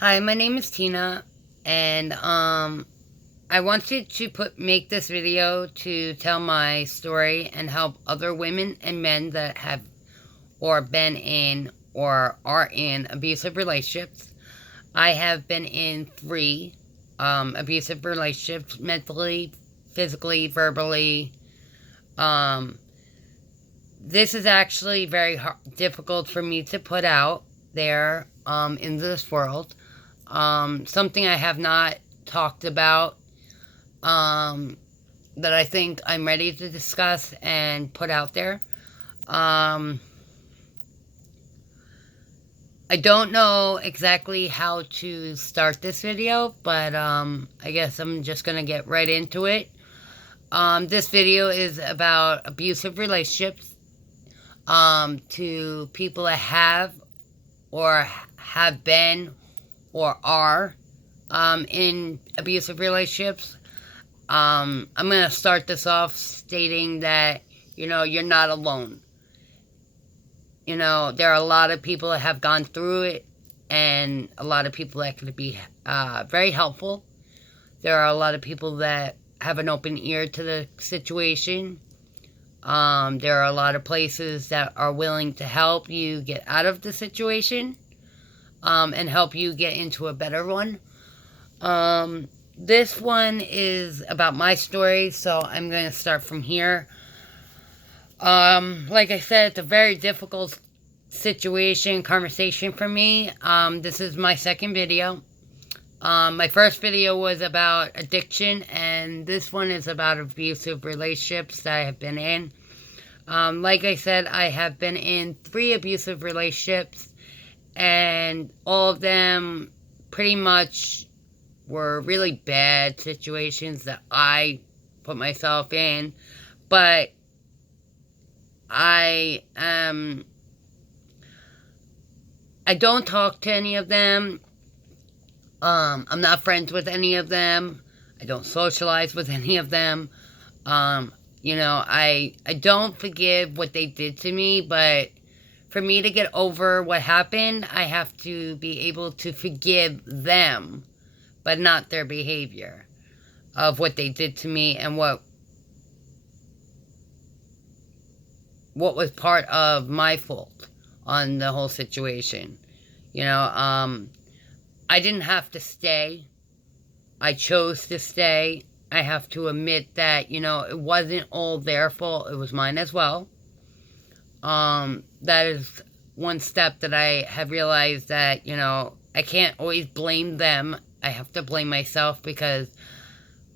Hi, my name is Tina, and I wanted to make this video to tell my story and help other women and men that have or been in or are in abusive relationships. I have been in three abusive relationships: mentally, physically, verbally. Um, this is actually very difficult for me to put out there in this world. Something I have not talked about, um, that I think I'm ready to discuss and put out there. Um, I don't know exactly how to start this video, but I guess I'm just going to get right into it. This video is about abusive relationships, to people that or have been or are in abusive relationships. I'm going to start this off stating that, you're not alone. There are a lot of people that have gone through it, and a lot of people that can be very helpful. There are a lot of people that have an open ear to the situation. There are a lot of places that are willing to help you get out of the situation, and help you get into a better one. This one is about my story, so I'm going to start from here. Like I said, it's a very difficult conversation for me. This is my second video. My first video was about addiction, and this one is about abusive relationships that I have been in. Like I said, I have been in 3 abusive relationships, and all of them pretty much were really bad situations that I put myself in. But I don't talk to any of them. I'm not friends with any of them. I don't socialize with any of them. I don't forgive what they did to me, but for me to get over what happened, I have to be able to forgive them, but not their behavior of what they did to me and what was part of my fault on the whole situation. I didn't have to stay. I chose to stay. I have to admit that, it wasn't all their fault. It was mine as well. That is one step that I have realized that, I can't always blame them. I have to blame myself because,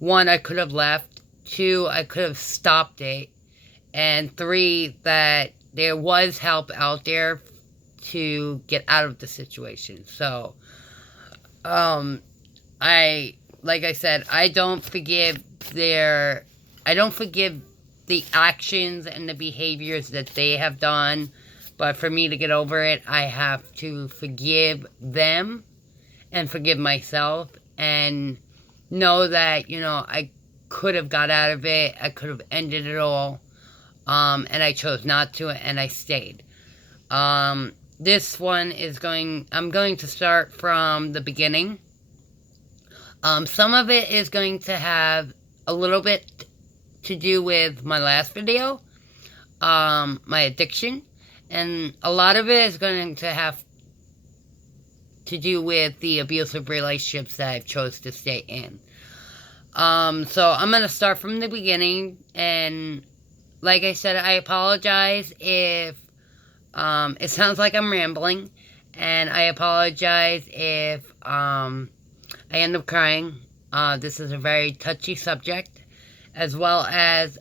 1, I could have left. 2, I could have stopped it. And 3, that there was help out there to get out of the situation. So, like I said, I don't forgive the actions and the behaviors that they have done. But for me to get over it, I have to forgive them and forgive myself and know that, I could have got out of it. I could have ended it all. And I chose not to, and I stayed. This one I'm going to start from the beginning. Some of it is going to have a little bit to do with my last video, my addiction, and a lot of it is going to have to do with the abusive relationships that I've chose to stay in. So I'm going to start from the beginning, and like I said, I apologize if it sounds like I'm rambling, and I apologize if I end up crying. This is a very touchy subject, as well as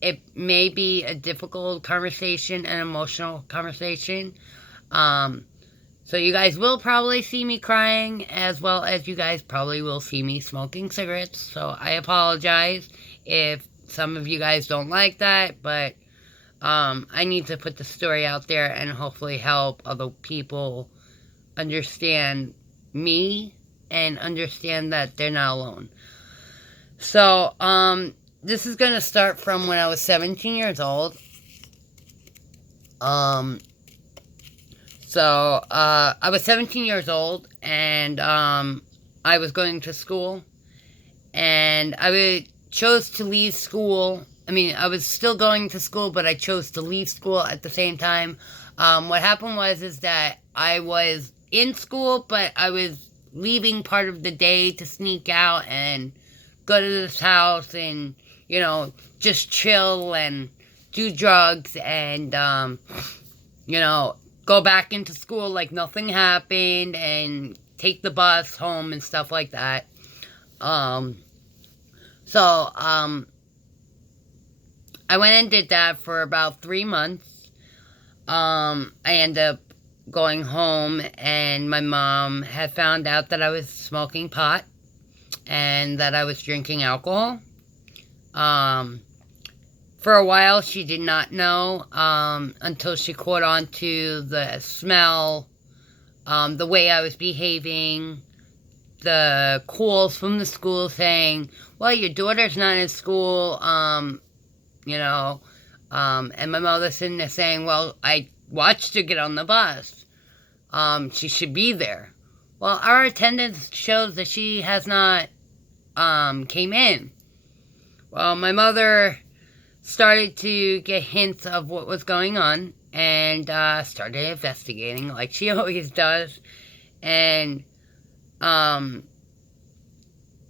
it may be a difficult conversation, an emotional conversation. So you guys will probably see me crying, as well as you guys probably will see me smoking cigarettes. So I apologize if some of you guys don't like that, but I need to put the story out there and hopefully help other people understand me and understand that they're not alone. So, this is going to start from when I was 17 years old. So, I was 17 years old, and I was going to school, and chose to leave school. I mean, I was still going to school, but I chose to leave school at the same time. What happened is that I was in school, but I was leaving part of the day to sneak out and go to this house and, just chill and do drugs and, go back into school like nothing happened and take the bus home and stuff like that. So, I went and did that for about 3 months. I ended up going home, and my mom had found out that I was smoking pot and that I was drinking alcohol. For a while, she did not know until she caught on to the smell, the way I was behaving, the calls from the school saying, well, your daughter's not in school, and my mother sitting there saying, well, I watched her get on the bus. She should be there. Well, our attendance shows that she has not came in. Well, my mother started to get hints of what was going on and started investigating like she always does. And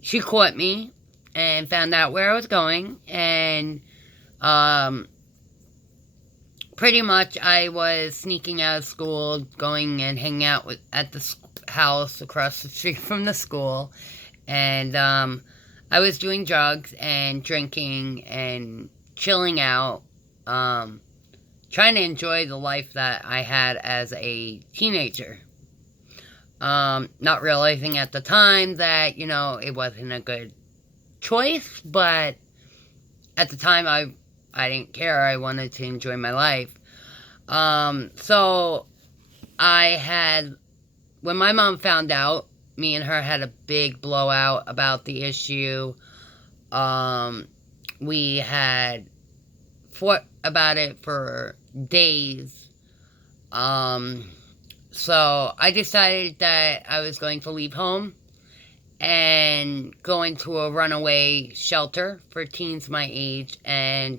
she caught me and found out where I was going. And pretty much I was sneaking out of school, going and hanging out at the house across the street from the school. And I was doing drugs and drinking and chilling out, trying to enjoy the life that I had as a teenager. Not realizing at the time that, it wasn't a good choice, but at the time I didn't care. I wanted to enjoy my life. So when my mom found out, me and her had a big blowout about the issue. We had fought about it for days. So I decided that I was going to leave home and go into a runaway shelter for teens my age. And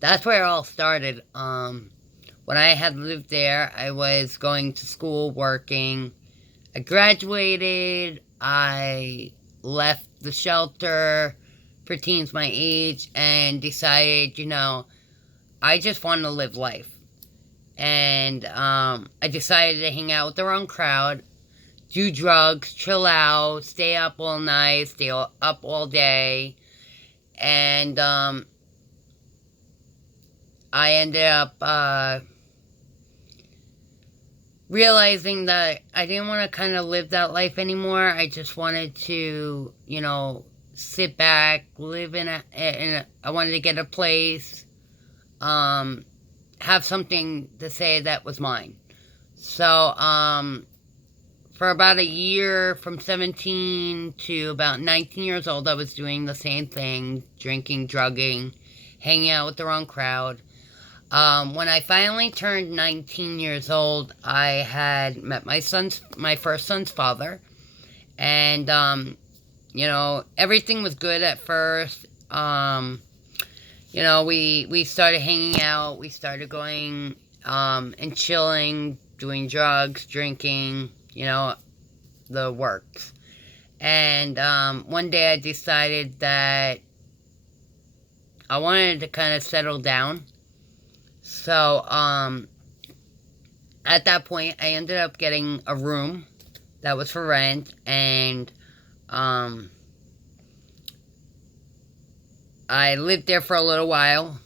that's where it all started. When I had lived there, I was going to school, working. I graduated. I left the shelter for teens my age and decided, I just want to live life. And I decided to hang out with the wrong crowd, do drugs, chill out, stay up all night, stay up all day. And I ended up realizing that I didn't want to kind of live that life anymore. I just wanted to, sit back, live I wanted to get a place, have something to say that was mine. So, for about a year, from 17 to about 19 years old, I was doing the same thing, drinking, drugging, hanging out with the wrong crowd. When I finally turned 19 years old, I had met my first son's father. And, everything was good at first. We started hanging out. We started going and chilling, doing drugs, drinking, the works. And one day I decided that I wanted to kind of settle down. So, at that point, I ended up getting a room that was for rent, and I lived there for a little while,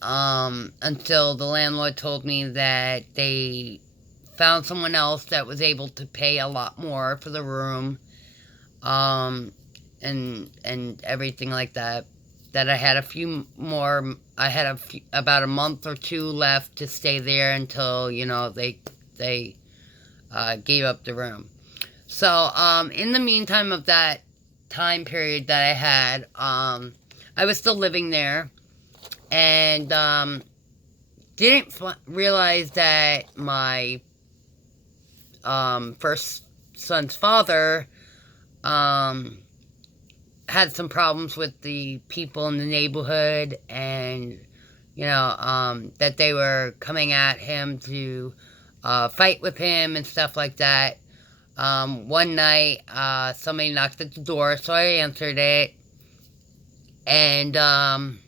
until the landlord told me that they found someone else that was able to pay a lot more for the room, and everything like that. That I had about a month or two left to stay there until, they gave up the room. So, in the meantime of that time period that I had, I was still living there, and didn't realize that my first son's father um, had some problems with the people in the neighborhood, and that they were coming at him to fight with him and stuff like that. One night, somebody knocked at the door, so I answered it, and I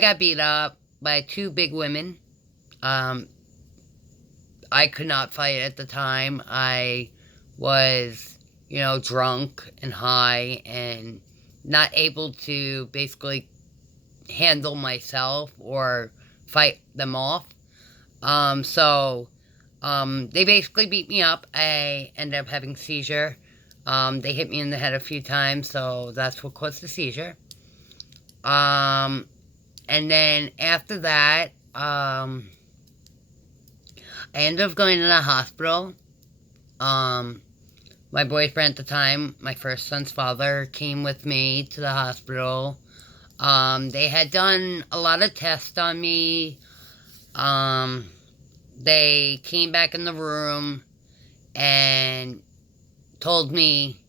got beat up by two big women. Um, I could not fight at the time. I was, drunk and high and not able to basically handle myself or fight them off. They basically beat me up. I ended up having a seizure. They hit me in the head a few times, so that's what caused the seizure. And then after that, I ended up going to the hospital. My boyfriend at the time, my first son's father, came with me to the hospital. They had done a lot of tests on me. They came back in the room and told me,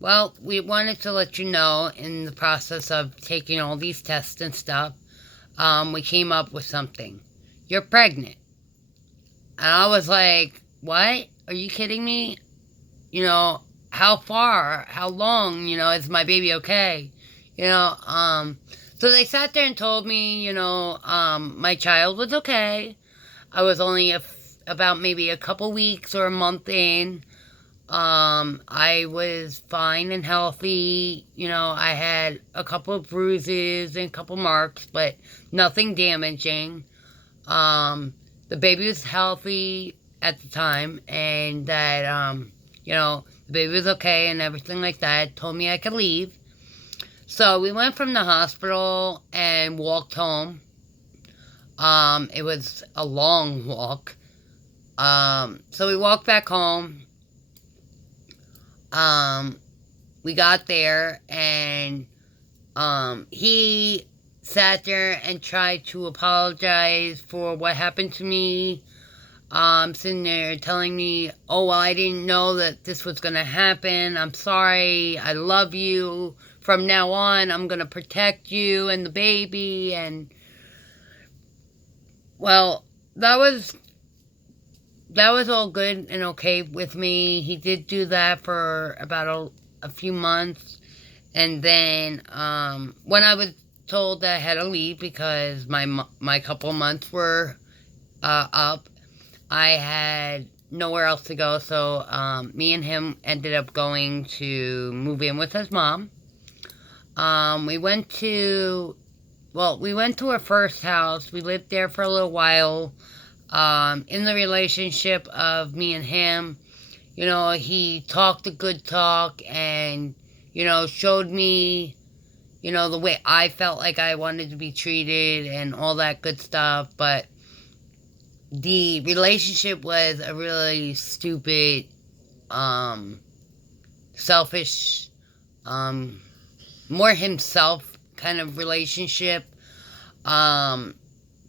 well, we wanted to let you know in the process of taking all these tests and stuff, we came up with something. You're pregnant. And I was like, what? Are you kidding me? How far? How long? Is my baby okay? So they sat there and told me, my child was okay. I was only about maybe a couple weeks or a month in. I was fine and healthy. I had a couple of bruises and a couple marks, but nothing damaging. The baby was healthy at the time, and that, the baby was okay and everything like that. Told me I could leave. So we went from the hospital and walked home. It was a long walk. So we walked back home. We got there, and he sat there and tried to apologize for what happened to me. Sitting there telling me, oh, well, I didn't know that this was going to happen. I'm sorry. I love you. From now on, I'm going to protect you and the baby. And, well, that was all good and okay with me. He did do that for about a few months. And then when I was told that I had to leave because my couple months were up, I had nowhere else to go. So me and him ended up going to move in with his mom. We went to our first house. We lived there for a little while. In the relationship of me and him, he talked a good talk and, showed me, the way I felt like I wanted to be treated and all that good stuff. But the relationship was a really stupid, selfish, more himself kind of relationship.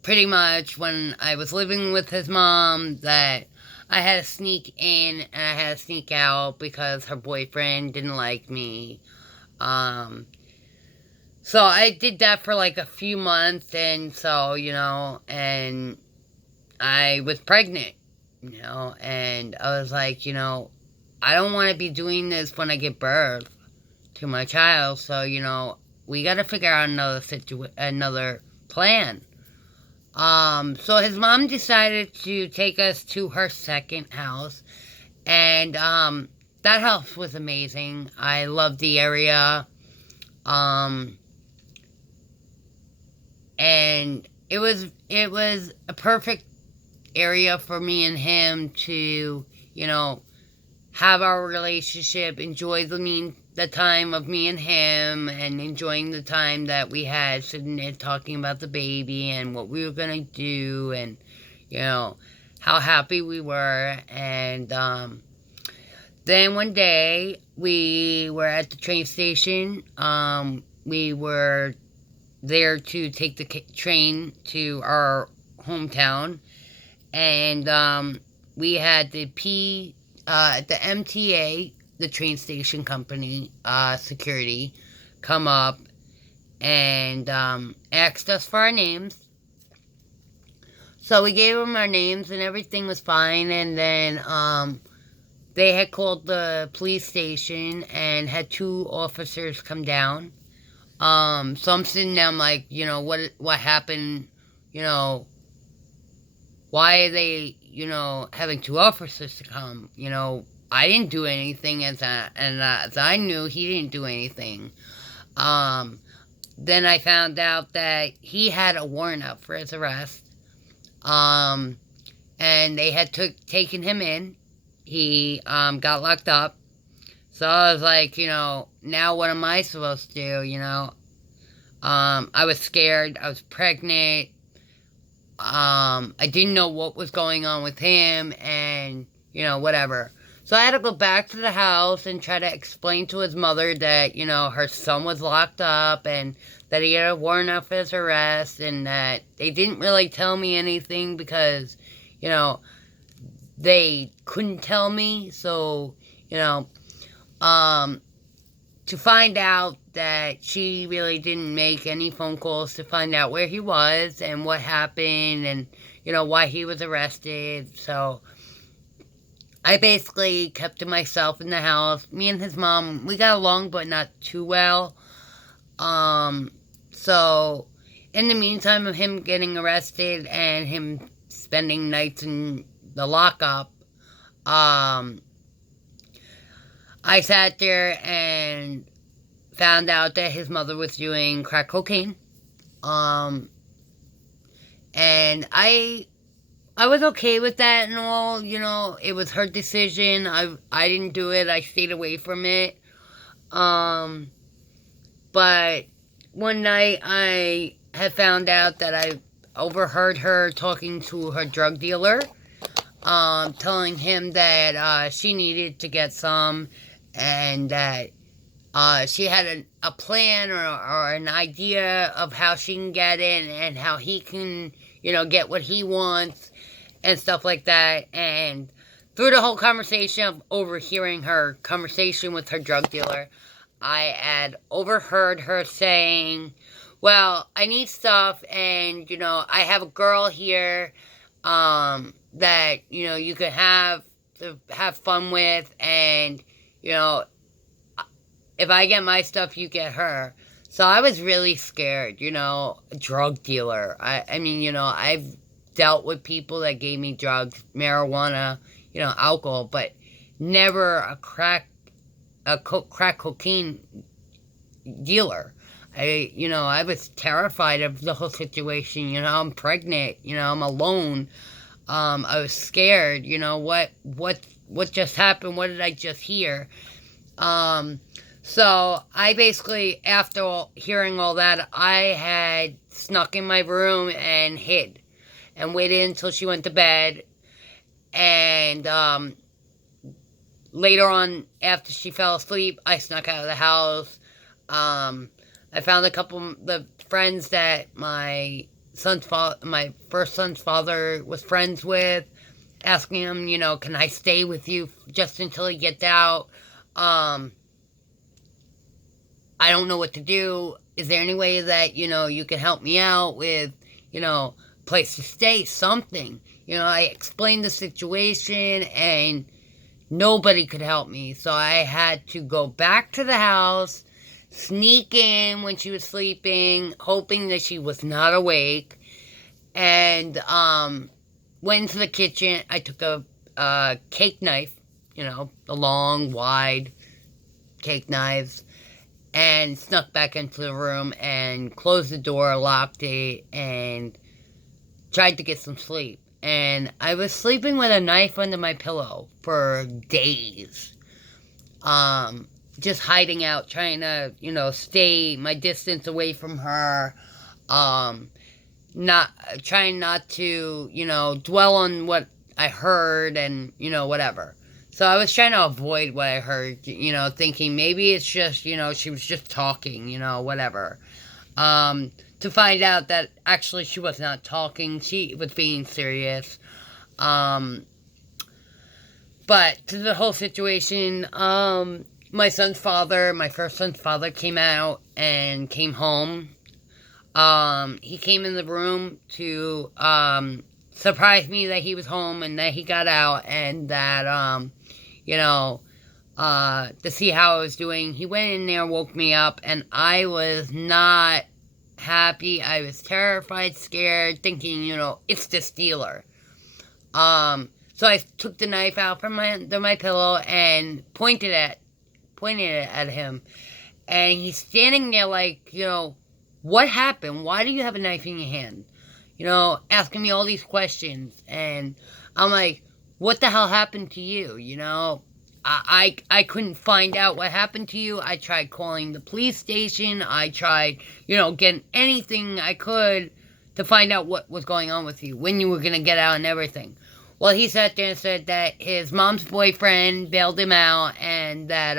Pretty much when I was living with his mom, that I had to sneak in and I had to sneak out because her boyfriend didn't like me. So I did that for like a few months, and so, and I was pregnant, and I was like, I don't want to be doing this when I give birth to my child, so, we got to figure out another plan. So his mom decided to take us to her second house, and that house was amazing. I loved the area, and it was a perfect area for me and him to, have our relationship, enjoy the time of me and him, and enjoying the time that we had sitting there talking about the baby and what we were going to do, and, how happy we were. And then one day we were at the train station. We were there to take the train to our hometown. And we had the MTA, the train station company, security, come up and asked us for our names. So we gave them our names and everything was fine. And then they had called the police station and had 2 officers come down. So I'm sitting there, I'm like, what happened? Why are they, having 2 officers to come? I didn't do anything, as I knew, he didn't do anything. Then I found out that he had a warrant out for his arrest. And they had taken him in. He got locked up. So I was like, now what am I supposed to do, I was scared. I was pregnant. I didn't know what was going on with him and, whatever. So I had to go back to the house and try to explain to his mother that, her son was locked up and that he had a warrant out for his arrest and that they didn't really tell me anything because, they couldn't tell me. So, to find out that she really didn't make any phone calls to find out where he was and what happened and, why he was arrested. So I basically kept to myself in the house. Me and his mom, we got along, but not too well. So in the meantime of him getting arrested and him spending nights in the lockup, I sat there and found out that his mother was doing crack cocaine. And I was okay with that and all, it was her decision. I didn't do it. I stayed away from it. But one night I had found out that I overheard her talking to her drug dealer, telling him that she needed to get some and that she had a plan or an idea of how she can get it and how he can, get what he wants and stuff like that. And through the whole conversation of overhearing her conversation with her drug dealer, I had overheard her saying, well, I need stuff and, I have a girl here that, you can have fun with and, if I get my stuff, you get her. So I was really scared, a drug dealer. I mean, I've dealt with people that gave me drugs, marijuana, alcohol, but never a crack cocaine dealer. I was terrified of the whole situation. I'm pregnant, I'm alone. I was scared, what just happened? What did I just hear? So I basically, after hearing all that, I had snuck in my room and hid and waited until she went to bed. And later on, after she fell asleep, I snuck out of the house. I found a couple of the friends that my first son's father was friends with, asking him, can I stay with you just until he gets out? I don't know what to do. Is there any way that, you can help me out with, place to stay, something? I explained the situation and nobody could help me. So I had to go back to the house, sneak in when she was sleeping, hoping that she was not awake, and went into the kitchen. I took a cake knife, the long, wide cake knives, and snuck back into the room and closed the door, locked it, and tried to get some sleep. And I was sleeping with a knife under my pillow for days. Just hiding out, trying to, stay my distance away from her. Trying not to, dwell on what I heard and, whatever. So I was trying to avoid what I heard, thinking maybe it's just, she was just talking, whatever. To to find out that actually she was not talking. She was being serious. But to the whole situation, my first son's father came out and came home. He came in the room to surprise me that he was home and that he got out and that, to see how I was doing. He went in there, woke me up, and I was not happy. I was terrified, scared, thinking, it's the stealer. So I took the knife out from under my pillow and pointed it at him. And he's standing there like, what happened? Why do you have a knife in your hand? Asking me all these questions. And I'm like, what the hell happened to you? I couldn't find out what happened to you. I tried calling the police station. I tried, getting anything I could to find out what was going on with you, when you were going to get out and everything. Well, he sat there and said that his mom's boyfriend bailed him out and that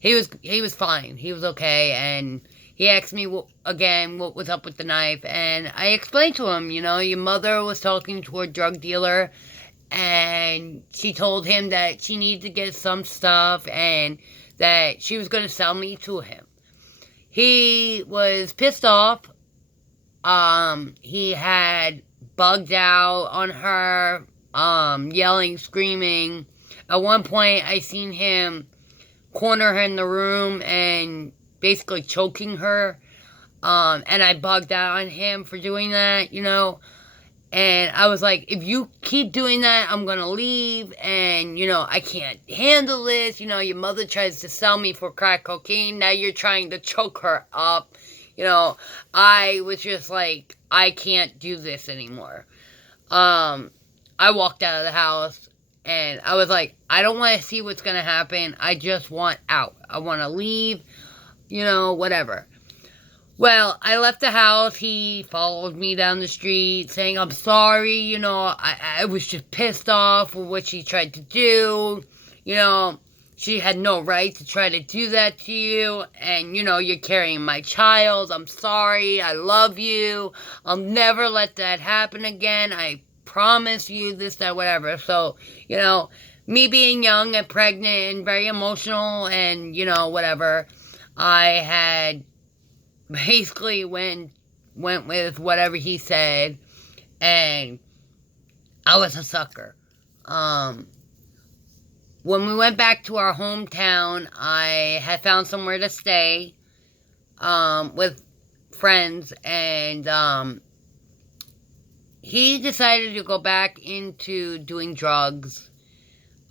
he was fine. He was okay. And he asked me what was up with the knife. And I explained to him, your mother was talking to a drug dealer and she told him that she needed to get some stuff and that she was going to sell me to him. He was pissed off. He had bugged out on her, yelling, screaming. At one point, I seen him corner her in the room and basically choking her. And I bugged out on him for doing that, And I was like, if you keep doing that, I'm going to leave. And, I can't handle this. Your mother tries to sell me for crack cocaine. Now you're trying to choke her up. I was just like, I can't do this anymore. I walked out of the house and I was like, I don't want to see what's going to happen. I just want out. I want to leave, whatever. Well, I left the house. He followed me down the street saying, I'm sorry, I was just pissed off with what she tried to do. She had no right to try to do that to you. And, you're carrying my child. I'm sorry. I love you. I'll never let that happen again. I promise you this, that, whatever. So, me being young and pregnant and very emotional and, whatever, I had basically went with whatever he said. And I was a sucker. When we went back to our hometown, I had found somewhere to stay with friends, and he decided to go back into doing drugs.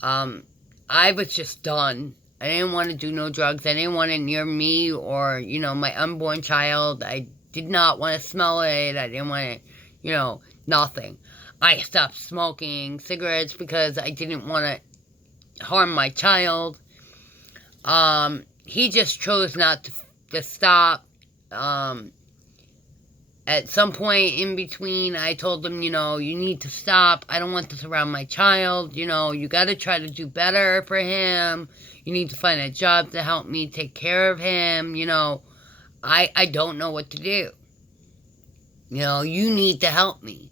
I was just done. I didn't want to do no drugs. I didn't want it near me or, my unborn child. I did not want to smell it. I didn't want it, nothing. I stopped smoking cigarettes because I didn't want to harm my child. He just chose not to stop. At some point in between, I told him, you need to stop. I don't want this around my child. You got to try to do better for him. You need to find a job to help me take care of him. I don't know what to do. You need to help me.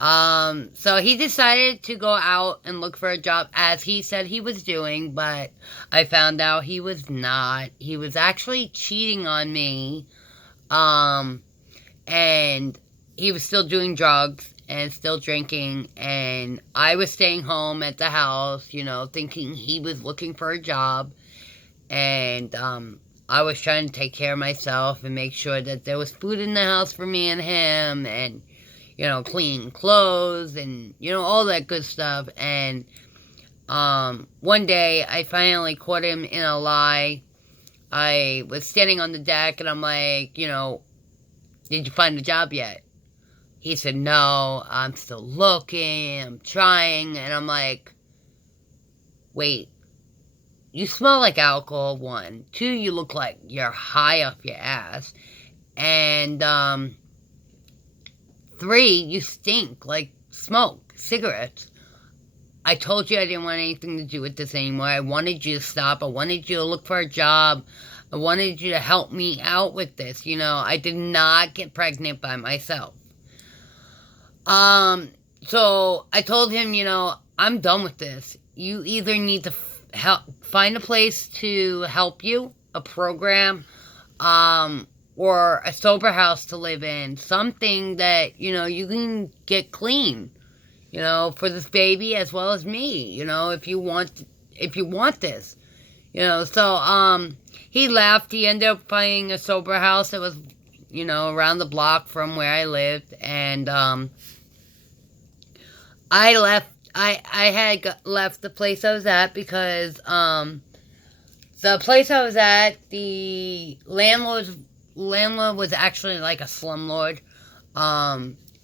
So he decided to go out and look for a job as he said he was doing, but I found out he was not. He was actually cheating on me. And he was still doing drugs and still drinking, and I was staying home at the house, thinking he was looking for a job, and I was trying to take care of myself and make sure that there was food in the house for me and him, and clean clothes and, all that good stuff. And one day I finally caught him in a lie. I was standing on the deck and I'm like, did you find a job yet? He said, no, I'm still looking, I'm trying. And I'm like, wait, you smell like alcohol, 1. 2, you look like you're high off your ass. And 3, you stink like smoke, cigarettes. I told you I didn't want anything to do with this anymore. I wanted you to stop. I wanted you to look for a job. I wanted you to help me out with this. You know, I did not get pregnant by myself. So I told him, you know, I'm done with this. You either need to find a place to help you, a program, or a sober house to live in, something that, you know, you can get clean, you know, for this baby as well as me, you know, if you want this, you know. So, he left. He ended up finding a sober house that was, you know, around the block from where I lived, and, I left. I had left the place I was at because the place I was at, the landlord was actually like a slumlord.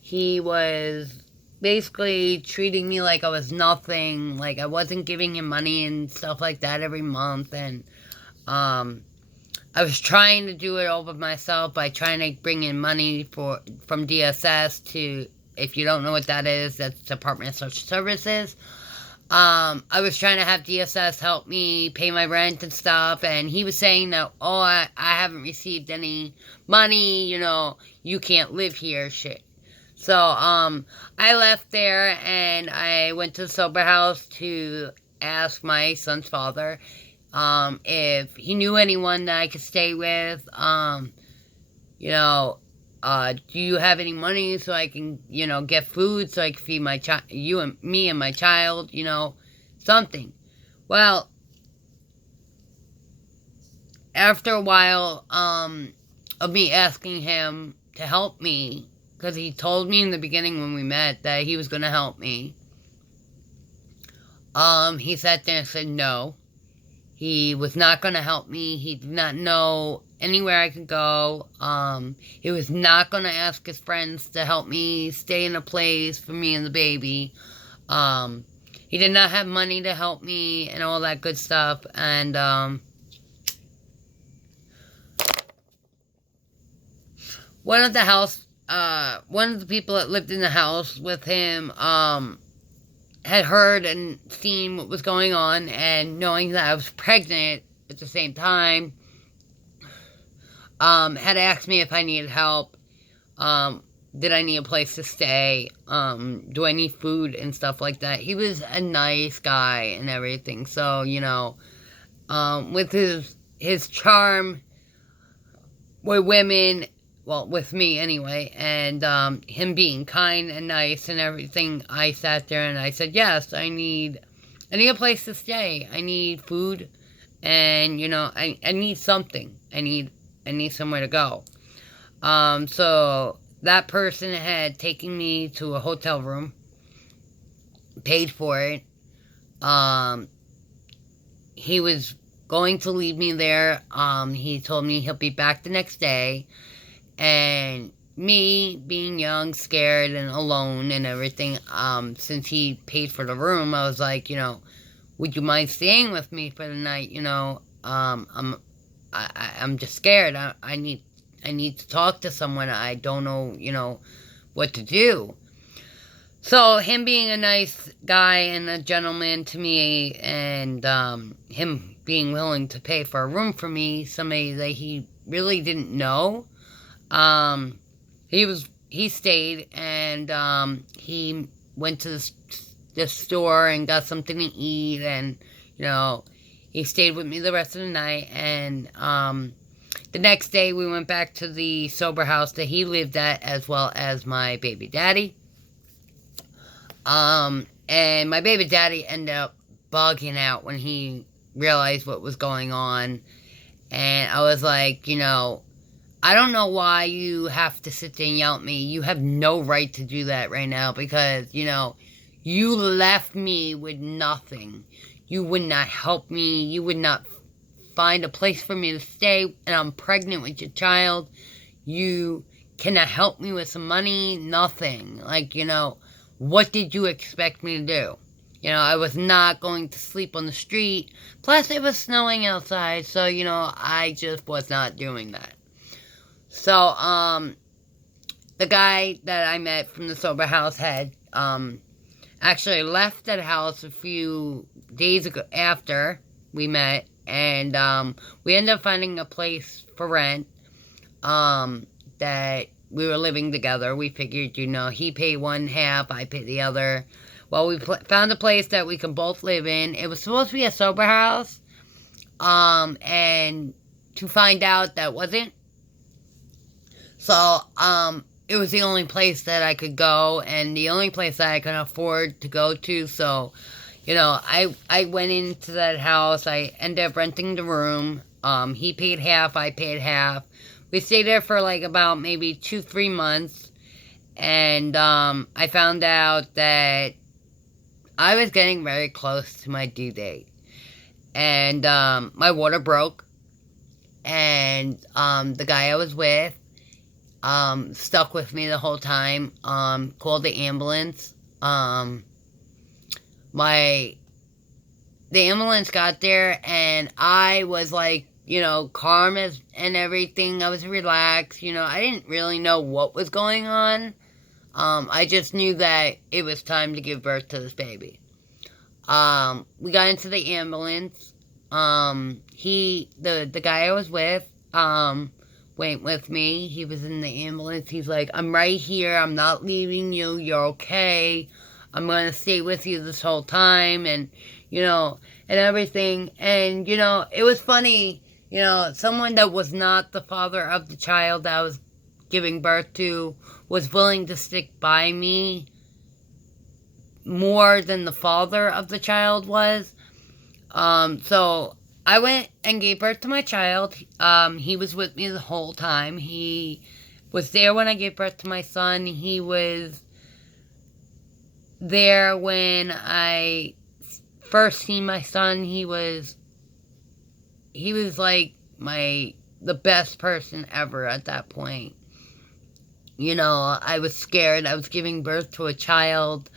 He was basically treating me like I was nothing, like I wasn't giving him money and stuff like that every month, and I was trying to do it over myself by trying to bring in money from DSS to. If you don't know what that is, that's Department of Social Services. I was trying to have DSS help me pay my rent and stuff, and he was saying that, oh, I haven't received any money, you know, you can't live here, shit. So, I left there, and I went to the sober house to ask my son's father, if he knew anyone that I could stay with, you know, do you have any money so I can, you know, get food so I can feed my me and my child, you know, something. Well, after a while, of me asking him to help me, because he told me in the beginning when we met that he was going to help me, he sat there and said no. He was not going to help me. He did not know anywhere I could go. He was not going to ask his friends to help me stay in a place for me and the baby. He did not have money to help me and all that good stuff. And one of the people that lived in the house with him, had heard and seen what was going on, and knowing that I was pregnant at the same time, had asked me if I needed help, did I need a place to stay, do I need food and stuff like that. He was a nice guy and everything, so, you know, with his charm with women, well, with me anyway, and him being kind and nice and everything, I sat there and I said, yes, I need a place to stay. I need food, and, you know, I need something. I need somewhere to go. So that person had taken me to a hotel room, paid for it. He was going to leave me there. He told me he'll be back the next day. And me, being young, scared, and alone and everything, since he paid for the room, I was like, you know, would you mind staying with me for the night? You know, I'm just scared. I need to talk to someone. I don't know, you know, what to do. So him being a nice guy and a gentleman to me, and him being willing to pay for a room for me, somebody that he really didn't know. He stayed, and he went to the store and got something to eat, and, you know, he stayed with me the rest of the night, and the next day we went back to the sober house that he lived at, as well as my baby daddy. And my baby daddy ended up bugging out when he realized what was going on, and I was like, you know, I don't know why you have to sit there and yell at me. You have no right to do that right now, because, you know, you left me with nothing. You would not help me. You would not find a place for me to stay, and I'm pregnant with your child. You cannot help me with some money, nothing. Like, you know, what did you expect me to do? You know, I was not going to sleep on the street. Plus, it was snowing outside, so, you know, I just was not doing that. So, the guy that I met from the sober house had, actually left that house a few days ago after we met, And we ended up finding a place for rent that we were living together. We figured, he paid one half, I paid the other. Well, we found a place that we could both live in. It was supposed to be a sober house, and to find out that wasn't. So, it was the only place that I could go, and the only place that I could afford to go to. So, I went into that house. I ended up renting the room. He paid half, I paid half. We stayed there for like about maybe 2-3 months. And I found out that I was getting very close to my due date. And my water broke. And the guy I was with stuck with me the whole time. Called the ambulance. The ambulance got there, and I was like, calm and everything. I was relaxed. I didn't really know what was going on. I just knew that it was time to give birth to this baby. We got into the ambulance. The guy I was with, went with me. He was in the ambulance. He's like, I'm right here. I'm not leaving you. You're okay. I'm going to stay with you this whole time. And, and everything. And, it was funny, someone that was not the father of the child that I was giving birth to was willing to stick by me more than the father of the child was. So I went and gave birth to my child. He was with me the whole time. He was there when I gave birth to my son. He was there when I first seen my son. He was like the best person ever at that point. I was scared. I was giving birth to a child.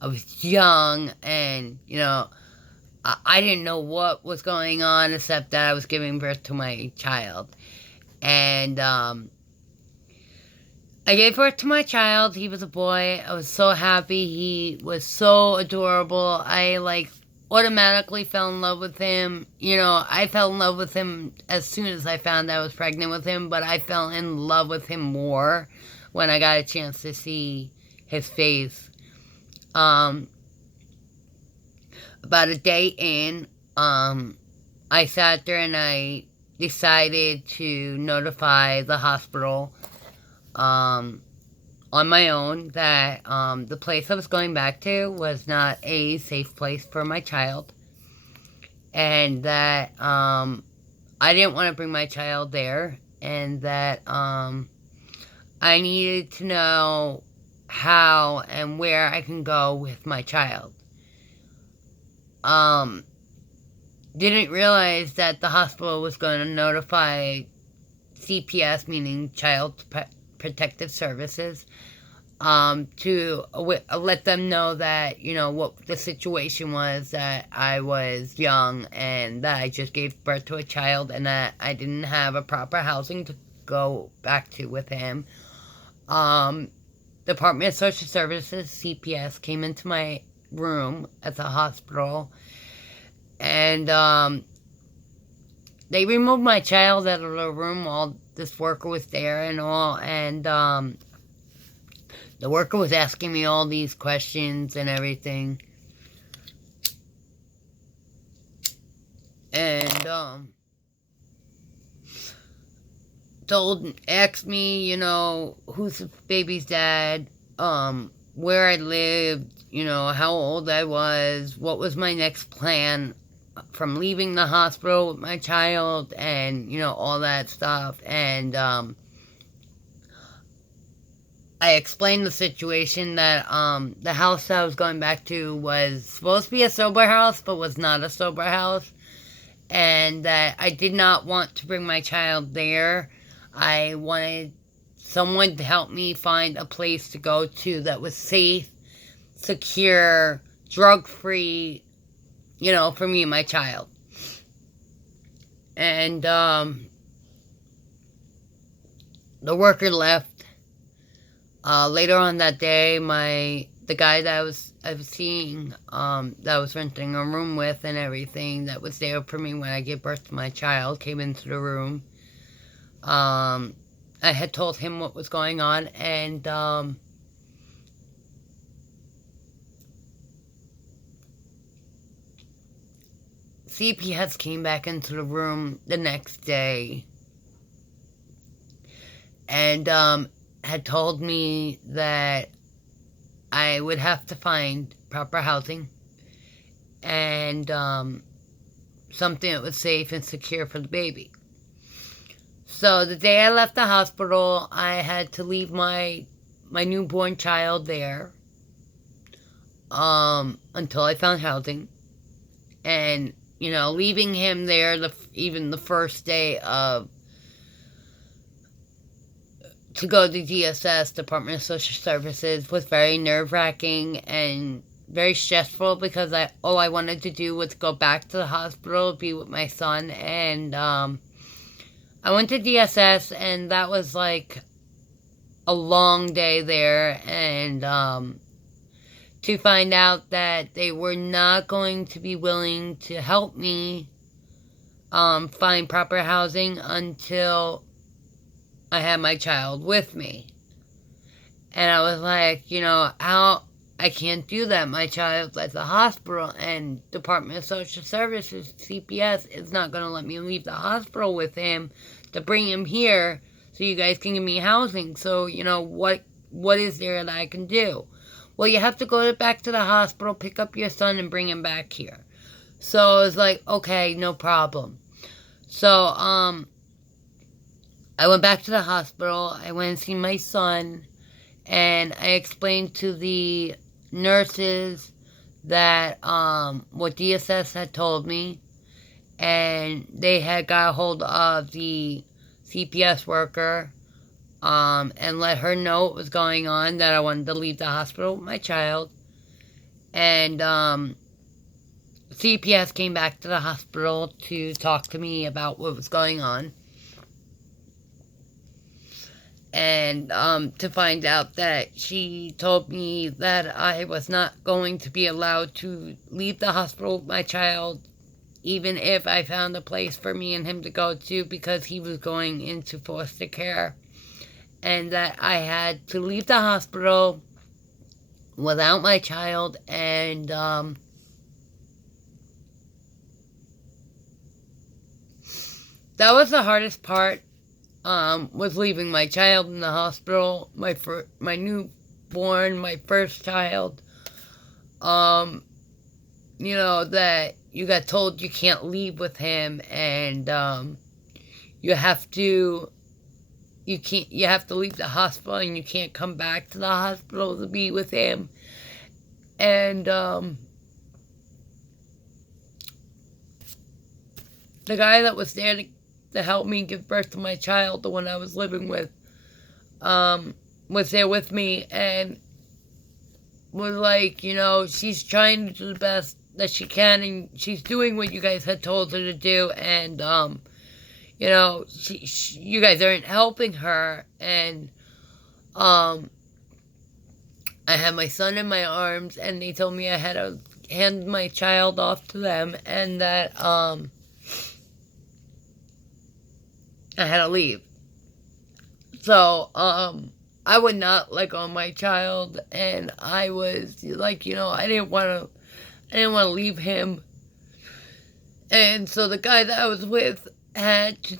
I was young, and, I didn't know what was going on except that I was giving birth to my child. And I gave birth to my child. He was a boy. I was so happy. He was so adorable. I, automatically fell in love with him. I fell in love with him as soon as I found I was pregnant with him, but I fell in love with him more when I got a chance to see his face. About a day in, I sat there and I decided to notify the hospital, on my own that, the place I was going back to was not a safe place for my child. And that, I didn't want to bring my child there. And that, I needed to know how and where I can go with my child. Didn't realize that the hospital was going to notify CPS, meaning Child Protective Services, to let them know that, what the situation was, that I was young and that I just gave birth to a child and that I didn't have a proper housing to go back to with him. Department of Social Services, CPS, came into my room at the hospital, and they removed my child out of the room while this worker was there and all, and the worker was asking me all these questions and everything, and asked me, who's the baby's dad, where I lived, how old I was, what was my next plan from leaving the hospital with my child, and, all that stuff. And I explained the situation that the house I was going back to was supposed to be a sober house, but was not a sober house, and that I did not want to bring my child there. I wanted someone to help me find a place to go to that was safe, secure, drug-free, for me and my child. And the worker left. Later on that day, my the guy that I was seeing, that I was renting a room with and everything, that was there for me when I gave birth to my child, came into the room. I had told him what was going on, and CPS came back into the room the next day and had told me that I would have to find proper housing and something that was safe and secure for the baby. So the day I left the hospital, I had to leave my newborn child there until I found housing. And, you know, leaving him there even the first day to go to DSS, Department of Social Services, was very nerve-wracking and very stressful because all I wanted to do was go back to the hospital, be with my son, and I went to DSS, and that was like a long day there, and to find out that they were not going to be willing to help me find proper housing until I had my child with me. And I was like, you know, I can't do that. My child's at the hospital, and Department of Social Services, CPS, is not going to let me leave the hospital with him to bring him here so you guys can give me housing. So, you know, what is there that I can do? Well, you have to go back to the hospital, pick up your son, and bring him back here. So I was like, okay, no problem. So, I went back to the hospital. I went and seen my son, and I explained to the nurses that what DSS had told me, and they had got a hold of the CPS worker and let her know what was going on, that I wanted to leave the hospital with my child. And CPS came back to the hospital to talk to me about what was going on. And to find out that she told me that I was not going to be allowed to leave the hospital with my child, even if I found a place for me and him to go to, because he was going into foster care. And that I had to leave the hospital without my child, and that was the hardest part. Was leaving my child in the hospital, my newborn, my first child. You know, that you got told you can't leave with him, and you have to leave the hospital, and you can't come back to the hospital to be with him. And the guy that was there to help me give birth to my child, the one I was living with, was there with me, and was like, you know, she's trying to do the best that she can, and she's doing what you guys had told her to do, and you know, you guys aren't helping her. And I had my son in my arms, and they told me I had to hand my child off to them, and that I had to leave. So, I would not let go of my child, and I was like, you know, I didn't want to leave him. And so the guy that I was with had to